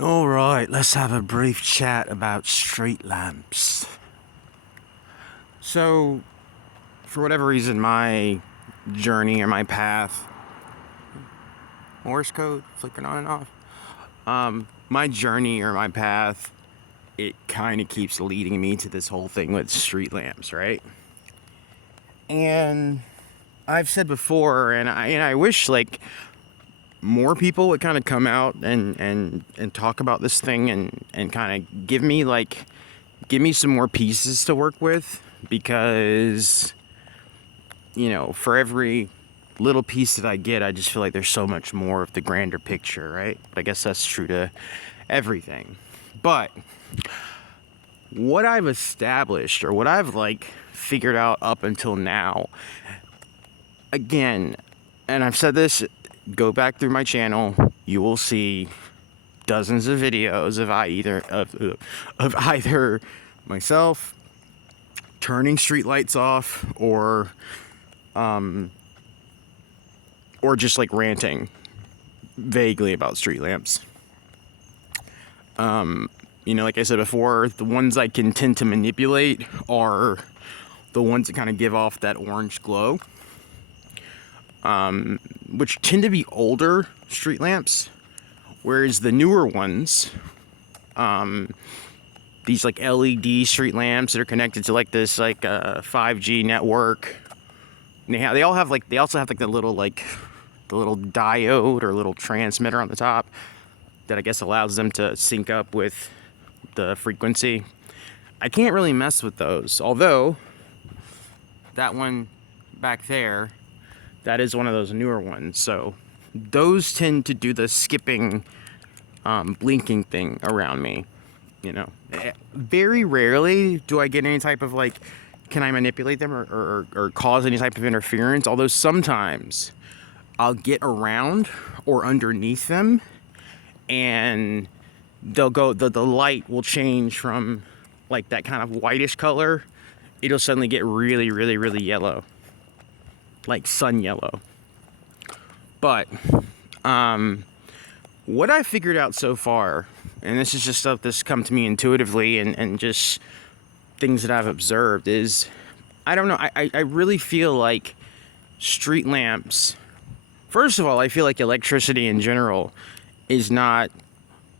All right, let's have a brief chat about street lamps. So, for whatever reason, my journey or my path, Morse code flickering on and off. My journey or my path, it kind of keeps leading me to this whole thing with street lamps, right? And I've said before, and I wish more people would kind of come out and talk about this thing and kind of give me some more pieces to work with, because for every little piece that I get, I just feel like there's so much more of the grander picture, right? But I guess that's true to everything. But what I've established, or what I've figured out up until now, again, and I've said this, go back through my channel, you will see dozens of videos of either myself turning streetlights off, or just ranting vaguely about street lamps. Like I said before, the ones I can tend to manipulate are the ones that kind of give off that orange glow, which tend to be older street lamps, whereas the newer ones, these LED street lamps that are connected to this 5G network, they also have the little diode or little transmitter on the top that I guess allows them to sync up with the frequency. I can't really mess with those, although that one back there, that is one of those newer ones. So those tend to do the skipping, blinking thing around me. Very rarely do I get any type of can I manipulate them or cause any type of interference, although sometimes I'll get around or underneath them, and they'll go, the light will change from that kind of whitish color. It'll suddenly get really, really, really yellow, like sun yellow. But what I figured out so far, and this is just stuff that's come to me intuitively and just things that I've observed, is, I don't know, I really feel like street lamps, first of all, I feel like electricity in general is not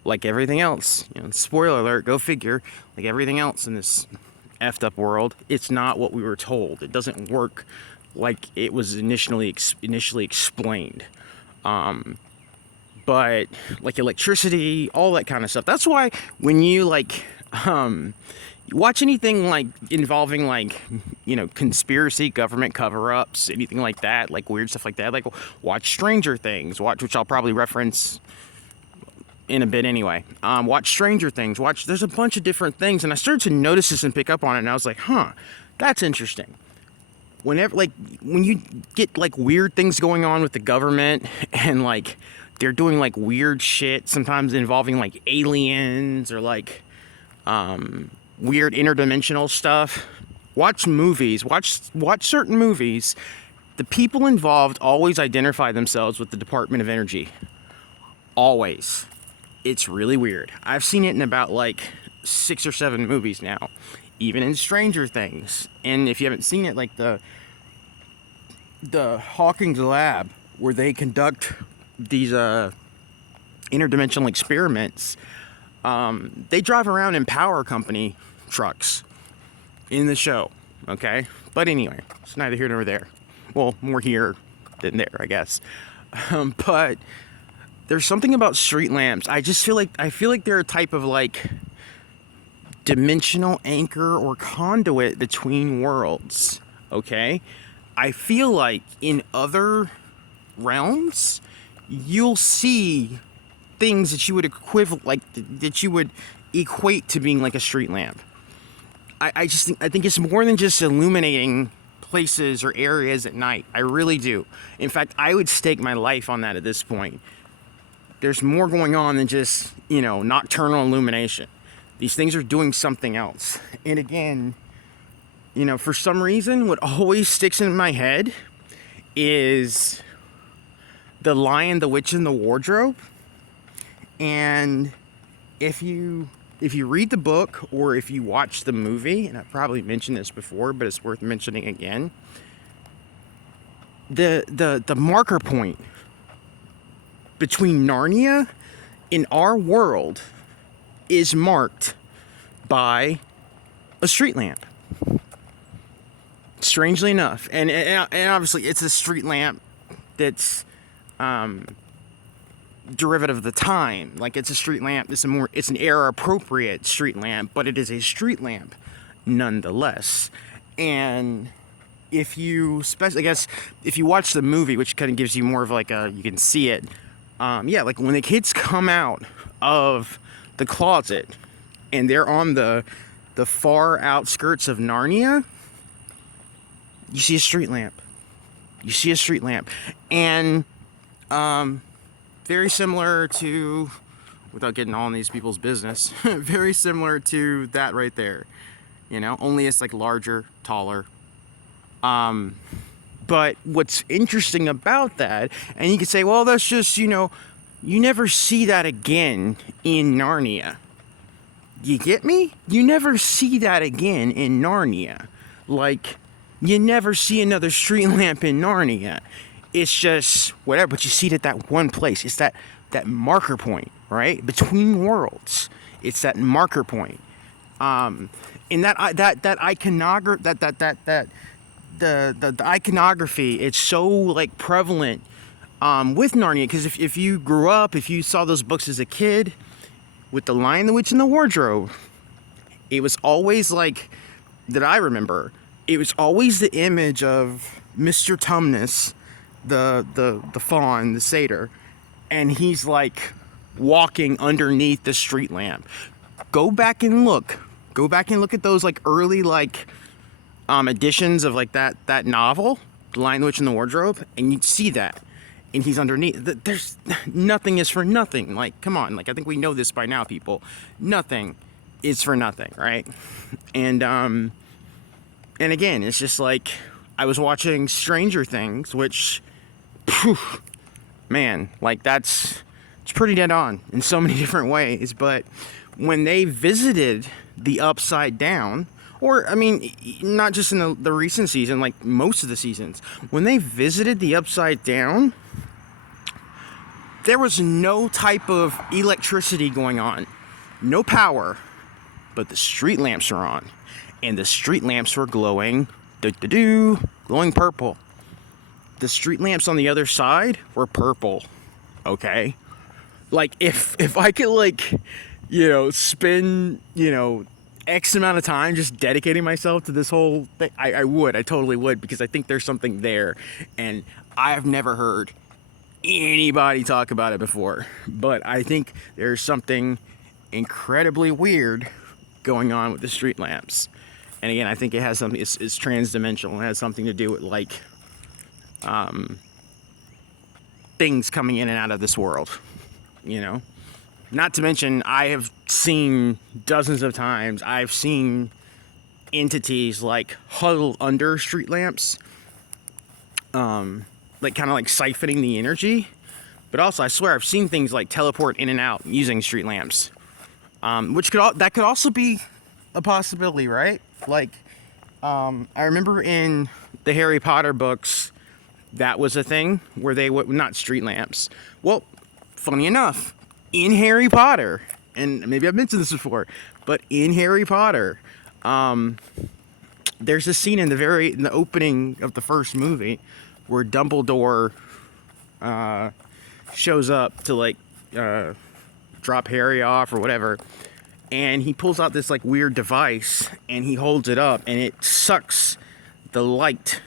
like everything else. Spoiler alert, go figure, like everything else in this effed up world, it's not what we were told. It doesn't work like it was initially explained. But electricity, all that kind of stuff. That's why when you watch anything involving conspiracy, government cover-ups, anything like that, weird stuff like that, watch Stranger Things, which I'll probably reference in a bit anyway. Watch Stranger Things, there's a bunch of different things, and I started to notice this and pick up on it, and I was like, that's interesting. Whenever, when you get weird things going on with the government, and they're doing weird shit, sometimes involving aliens or weird interdimensional stuff, watch movies, watch certain movies. The people involved always identify themselves with the Department of Energy. Always. It's really weird. I've seen it in about 6 or 7 movies now, even in Stranger Things. And if you haven't seen it, the Hawking's lab, where they conduct these interdimensional experiments, they drive around in power company trucks in the show, okay? But anyway, it's neither here nor there. Well, more here than there, I guess. But there's something about street lamps. I feel like they're a type of dimensional anchor or conduit between worlds, okay? I feel like in other realms, you'll see things that you would that you would equate to being a street lamp. I think it's more than just illuminating places or areas at night. I really do. In fact, I would stake my life on that at this point. There's more going on than just, nocturnal illumination. These things are doing something else. And again, for some reason, what always sticks in my head is The Lion, the Witch, and the Wardrobe. And if you read the book or if you watch the movie, and I've probably mentioned this before, but it's worth mentioning again, the marker point between Narnia and our world is marked by a street lamp. Strangely enough, and obviously it's a street lamp that's derivative of the time. Like, it's a street lamp. It's an era appropriate street lamp, but it is a street lamp nonetheless. And if you, I guess, if you watch the movie, which kind of gives you more of like you can see it. Like when the kids come out of the closet and they're on the far outskirts of Narnia, you see a street lamp. You see a street lamp. And very similar to, without getting all in these people's business, very similar to that right there. You know, only it's like larger, taller. But what's interesting about that, and you could say, well, that's just, you know, you never see that again in Narnia. You get me? You never see that again in Narnia. Like, you never see another street lamp in Narnia. It's just whatever, but you see it at that one place. It's that marker point, right? Between worlds. It's that marker point. And that iconography, the iconography, it's so like prevalent with Narnia, because if you grew up, if you saw those books as a kid with The Lion, the Witch, and the Wardrobe, it was always like, that I remember, it was always the image of Mr. Tumnus, the fawn, the satyr, and he's like walking underneath the street lamp. Go back and look at those like early like editions of like that novel, The Lion, the Witch, and the Wardrobe, and you'd see that, and he's underneath. There's nothing is for nothing. Like, come on, like, I think we know this by now, people. Nothing is for nothing, right? And again, it's just like, I was watching Stranger Things, which, man, like, it's pretty dead on in so many different ways. But when they visited the Upside Down, or, I mean, not just in the recent season, like most of the seasons, when they visited the Upside Down, there was no type of electricity going on. No power. But the street lamps are on. And the street lamps were glowing, glowing purple. The street lamps on the other side were purple. Okay? Like, if I could, like, you know, spend, you know, X amount of time just dedicating myself to this whole thing, I would. I totally would, because I think there's something there. And I've never heard anybody talk about it before. But I think there's something incredibly weird going on with the street lamps. And again, I think it has something, it's transdimensional. It has something to do with like things coming in and out of this world, you know? Not to mention, I have seen dozens of times, I've seen entities like huddled under street lamps, like kind of like siphoning the energy. But also, I swear, I've seen things like teleport in and out using street lamps, which that could also be a possibility, right? Like, I remember in the Harry Potter books, that was a thing where they would, not street lamps. Well, funny enough, in Harry Potter, and maybe I've mentioned this before, but in Harry Potter, there's a scene in the opening of the first movie where Dumbledore shows up to like drop Harry off or whatever, and he pulls out this like weird device and he holds it up and it sucks the light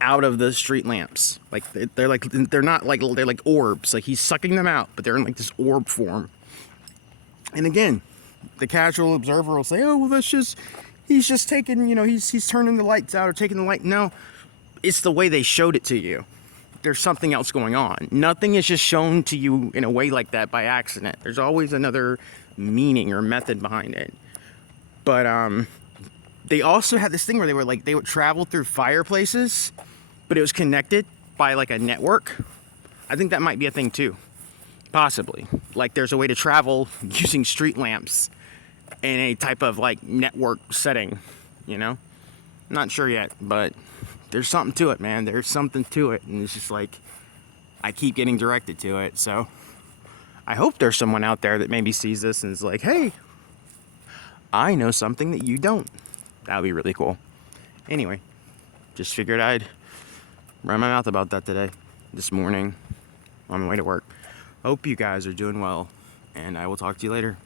out of the street lamps. Like they're like orbs. Like he's sucking them out, but they're in like this orb form. And again, the casual observer will say, "Oh, well, he's just taking, you know, he's turning the lights out or taking the light." No, it's the way they showed it to you. There's something else going on. Nothing is just shown to you in a way like that by accident. There's always another meaning or method behind it. But they also had this thing where they would travel through fireplaces, but it was connected by like a network. I think that might be a thing too. Possibly. Like there's a way to travel using street lamps in a type of like network setting, you know? Not sure yet, but there's something to it, man. There's something to it, and it's just like I keep getting directed to it. So I hope there's someone out there that maybe sees this and is like, hey, I know something that you don't. That would be really cool. Anyway, just figured I'd run my mouth about that today, this morning, on my way to work. Hope you guys are doing well, and I will talk to you later.